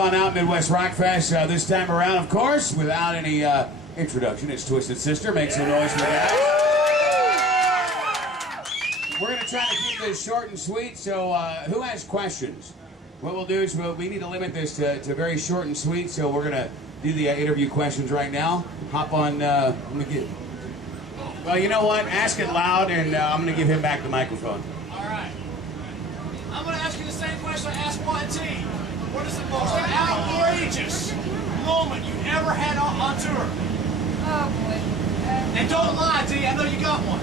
On out Midwest Rockfest this time around, of course, without any introduction. It's Twisted Sister. Make some noise for that. We're going to try to keep this short and sweet, so who has questions? What we'll do is we need to limit this to very short and sweet, so we're going to do the interview questions right now. Hop on, well, you know what? Ask it loud, and I'm going to give him back the microphone. All right. I'm going to ask you the same question I asked YT. What is the most outrageous moment you ever had on tour? Oh boy. And don't lie, D. I know you got one.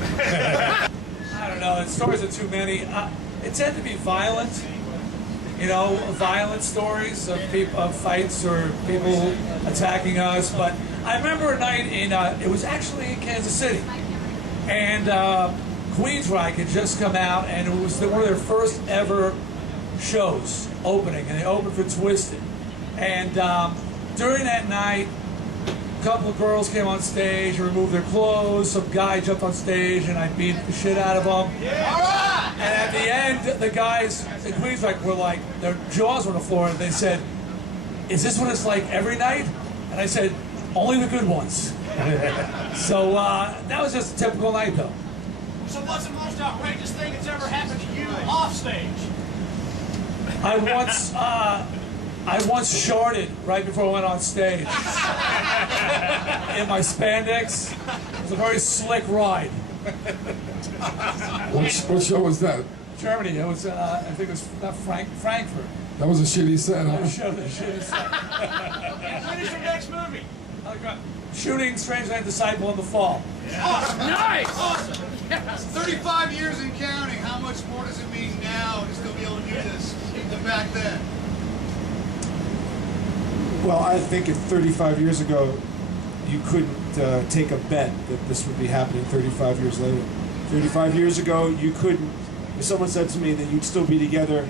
I don't know. The stories are too many. It tend to be violent. You know, violent stories of people, of fights or people attacking us. But I remember a night in it was actually in Kansas City, and Queensryche had just come out, and it was one of their first ever shows opening, and they opened for Twisted. And during that night, a couple of girls came on stage and removed their clothes. Some guy jumped on stage and I beat the shit out of them. Yeah. And at the end, the guys in Queensryche were like, their jaws were on the floor, and they said, "Is this what it's like every night?" And I said, "Only the good ones." So that was just a typical night, though. So what's the most outrageous thing that's ever happened to you off stage? I once sharded right before I went on stage in my spandex. It was a very slick ride. What show was that? Germany. It was I think it was not Frankfurt. That was a shitty set, huh? I showed the shitty set. When is your next movie? Shooting Strange Night Disciple in the fall. Awesome. Nice. Awesome. 35 years and counting. How much more does it mean now to still be able to do this than back then? Well, I think if 35 years ago you couldn't take a bet that this would be happening 35 years later. 35 years ago you couldn't. If someone said to me that you'd still be together,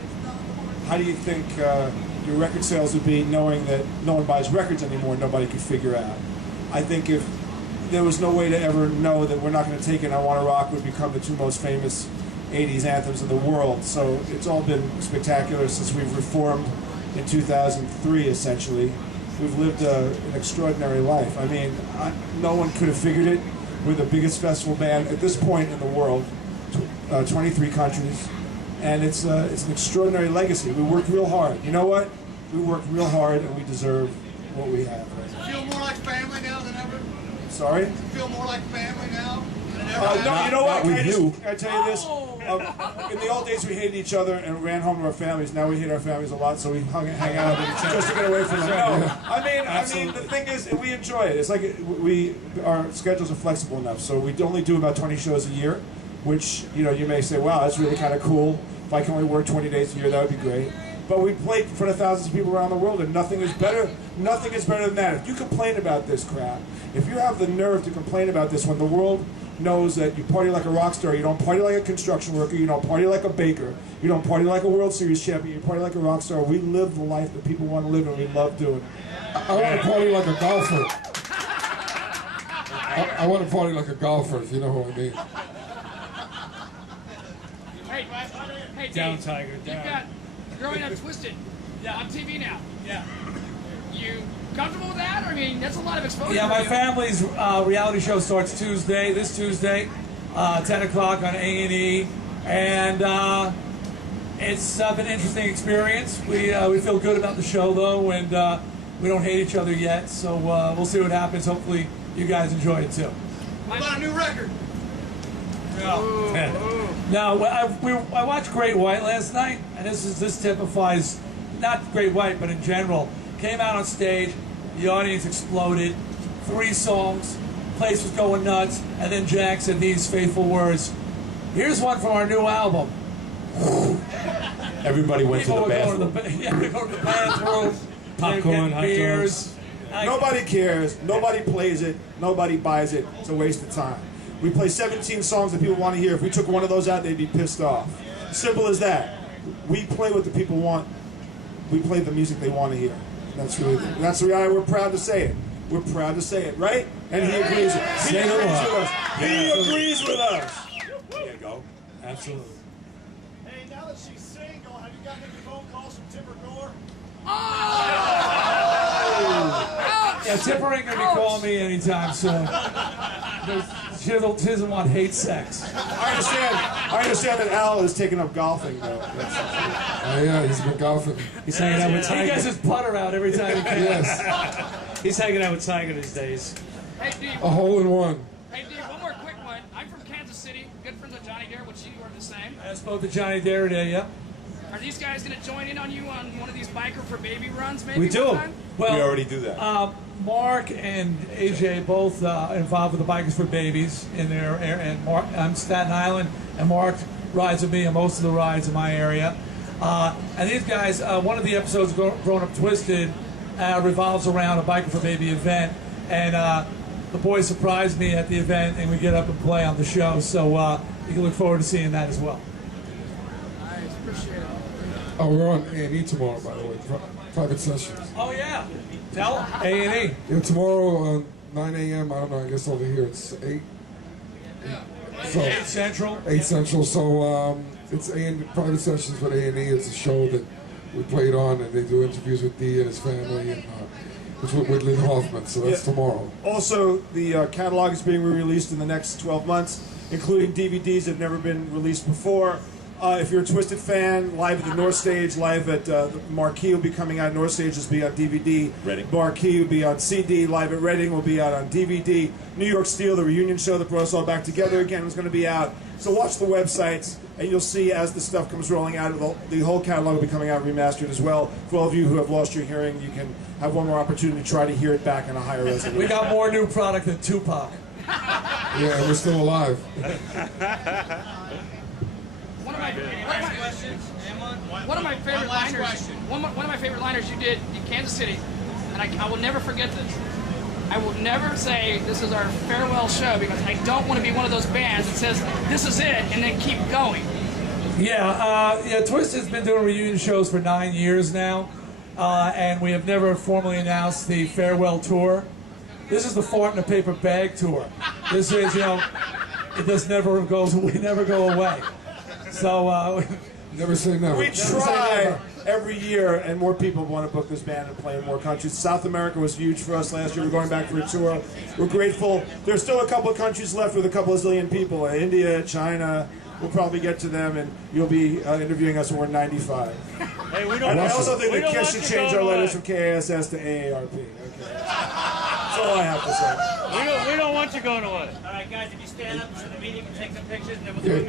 how do you think your record sales would be knowing that no one buys records anymore, nobody could figure out? I think if there was no way to ever know that we're not going to take it, I Want to Rock would become the two most famous 80s anthems in the world. So it's all been spectacular since we've reformed in 2003, essentially. We've lived an extraordinary life. I mean, no one could have figured it. We're the biggest festival band at this point in the world, 23 countries, and it's an extraordinary legacy. We worked real hard. You know what? We worked real hard, and we deserve what we have. Does it feel more like family now than ever? Sorry? Does it feel more like family now than ever? No, you know what? Not with you. Can I tell you this? In the old days, we hated each other and ran home to our families. Now we hate our families a lot, so we hang out with each other just to get away from them. No, I mean, the thing is, we enjoy it. It's like our schedules are flexible enough, so we only do about 20 shows a year, which, you know, you may say, wow, that's really kind of cool. If I can only work 20 days a year, that would be great. But we play in front of thousands of people around the world, and nothing is better than that. If you complain about this crap, if you have the nerve to complain about this when the world knows that you party like a rock star, you don't party like a construction worker, you don't party like a baker, you don't party like a World Series champion, you party like a rock star. We live the life that people want to live, and we love doing it. I want to party like a golfer. I want to party like a golfer, if you know what I mean. Hey, Down, Dave, Tiger, you've down. got Growing Up Twisted on TV now. Yeah. You comfortable with that? I mean, that's a lot of exposure. Yeah, for my you. family's reality show starts this Tuesday, 10 o'clock on A&E, and it's been an interesting experience. We feel good about the show, though, and we don't hate each other yet, so we'll see what happens. Hopefully you guys enjoy it, too. What about a new record? No, I watched Great White last night, and this typifies, not Great White, but in general. Came out on stage, the audience exploded, 3 songs, place was going nuts, and then Jack said these faithful words, "Here's one from our new album." Everybody went to the bathroom. We go to the bathroom, Popcorn, hot beers. Nobody cares, nobody plays it, nobody buys it. It's a waste of time. We play 17 songs that people want to hear. If we took one of those out, they'd be pissed off. Simple as that. We play what the people want. We play the music they want to hear. That's the reality. We're proud to say it. We're proud to say it, right? And he agrees. He agrees with us. He agrees with us. There you go. Absolutely. Hey, now that she's single, have you gotten any phone calls from Timber Gore? Oh! Yeah, Tipper ain't gonna be calling me anytime soon. She doesn't want hate sex. I understand that Al is taking up golfing, though. Yeah, he's been golfing. He's hanging out with He Tiger. gets his putter out every time he can. Yes, He's hanging out with Tiger these days. Hey, Dee. a hole in one. Hey, Dee, one more quick one. I'm from Kansas City. Good friends with Johnny Dare, which you are the same. I spoke to Johnny Dare today, yeah. Are these guys going to join in on you on one of these biker for baby runs, maybe? We do. one time? Well, We already do that. Mark and AJ both involved with the Bikers for Babies in their area, and Mark, I'm Staten Island, and Mark rides with me on most of the rides in my area. And these guys, one of the episodes, Growing Up Twisted, revolves around a Biker for Baby event, and the boys surprised me at the event, and we get up and play on the show. So you can look forward to seeing that as well. Nice, appreciate it. Oh, we're on A&E tomorrow, by the way. Private sessions. Oh yeah, tell them A&E. Yeah, tomorrow 9 a.m. I don't know. I guess over here it's 8. So 8 Central. 8 Central. So it's private sessions with A&E. It's a show that we played on, and they do interviews with Dee and his family, and it's with Lynn Hoffman. So that's tomorrow. Also, the catalog is being re-released in the next 12 months, including DVDs that have never been released before. If you're a Twisted fan, live at the North Stage, live at the Marquee will be coming out. North Stage will be on DVD. Reading. Marquee will be on CD. Live at Reading will be out on DVD. New York Steel, the reunion show that brought us all back together again, is going to be out. So watch the websites, and you'll see as the stuff comes rolling out, the whole catalog will be coming out remastered as well. For all of you who have lost your hearing, you can have one more opportunity to try to hear it back in a higher resolution. We got more new product than Tupac. Yeah, we're still alive. One of my favorite liners. One of my favorite liners you did in Kansas City, and I will never forget this. I will never say this is our farewell show because I don't want to be one of those bands that says this is it and then keep going. Yeah, Twisted's been doing reunion shows for 9 years now, and we have never formally announced the farewell tour. This is the fart in a paper bag tour. This is, it just never goes. We never go away. So Never say never. We try every year, and more people want to book this band and play in more countries. South America was huge for us last year. We're going back for a tour. We're grateful. There's still a couple of countries left with a couple of zillion people. India, China. We'll probably get to them, and you'll be interviewing us when we're 95. Hey, we don't. And I also think we that don't KISS want should you change our going letters away. from KASS to AARP. Okay. That's all I have to say. We don't want you going away. All right, guys, if you stand up so the media can take some pictures, and then we'll do a meet.